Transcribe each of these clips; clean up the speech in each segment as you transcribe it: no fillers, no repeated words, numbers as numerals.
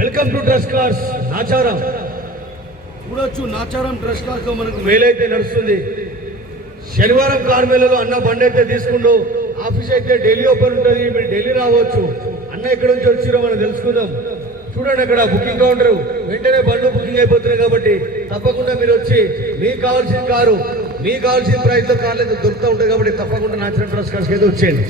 Welcome to dress cars Nacharam. చూడొచ్చు Nacharam dress cars లో మనకు మేలైతే నడుస్తుంది. శనివారం కార్ మేళలో అన్న బండి అయితే తీసుకుంటూ ఆఫీస్ అయితే ఢిల్లీ ఓపెన్ ఉంటుంది, మీరు ఢిల్లీ రావచ్చు. అన్న ఎక్కడి నుంచి వచ్చిరో మనం తెలుసుకుందాం. చూడండి అక్కడ బుకింగ్ కౌంటర్, వెంటనే బండ్లు బుకింగ్ అయిపోతున్నాయి కాబట్టి తప్పకుండా మీరు వచ్చి మీకు కావాల్సిన కారు మీకు కావాల్సిన ప్రైస్ లో కార్లు అయితే దొరుకుతూ ఉంటాయి కాబట్టి తప్పకుండా నాచురల్ డ్రెస్ కార్స్కి అయితే వచ్చేయండి.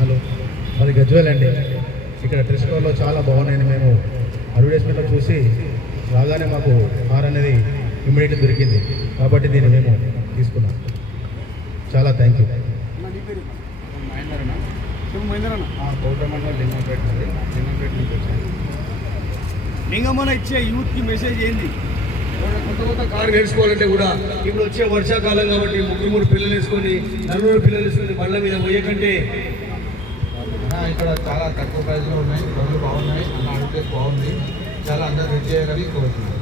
హలో, మరి గజ్వేల్ అండి. ఇక్కడ డ్రెస్ కోడ్లో చాలా బాగున్నాయని మేము అడ్వర్టైజ్మెంట్లో చూసి రాగానే మాకు కార్ అనేది ఇమ్మీడియట్గా దొరికింది కాబట్టి దీన్ని మేము తీసుకున్నాం. చాలా థ్యాంక్ యూ. లింగమన ఇచ్చే యూత్కి మెసేజ్ ఏంది? కొత్త కొత్త కారు నేర్చుకోవాలంటే కూడా ఇప్పుడు వచ్చే వర్షాకాలం కాబట్టి మూడు పిల్లలు వేసుకొని నలుగురు పిల్లలు వేసుకొని బండ్ల మీద పోయకంటే ఇక్కడ చాలా తక్కువ ప్రైస్లో ఉన్నాయి, బండ్లు బాగున్నాయి, నా అడ్రస్ బాగుంది, చాలా అందరూ రెడీ చేయాలని కోరుతున్నాను.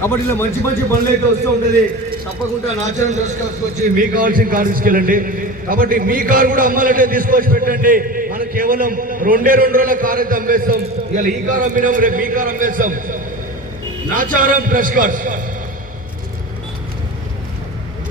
కాబట్టి ఇలా మంచి మంచి బండ్లు అయితే వస్తూ ఉంటుంది. తప్పకుండా నాచురల్ డ్రెస్ కార్స్కి వచ్చి మీకు కావాల్సిన కారు తీసుకెళ్ళండి. కాబట్టి మీ కారు కూడా అమ్మాలంటే తీసుకొచ్చి పెట్టండి. మనం కేవలం 2 రోజుల కారు అయితే అమ్మేస్తాం. ఇలా ఈ కారు అమ్మినాం, రేపు మీ కారు అమ్మేస్తాం. Nacharam dress cars.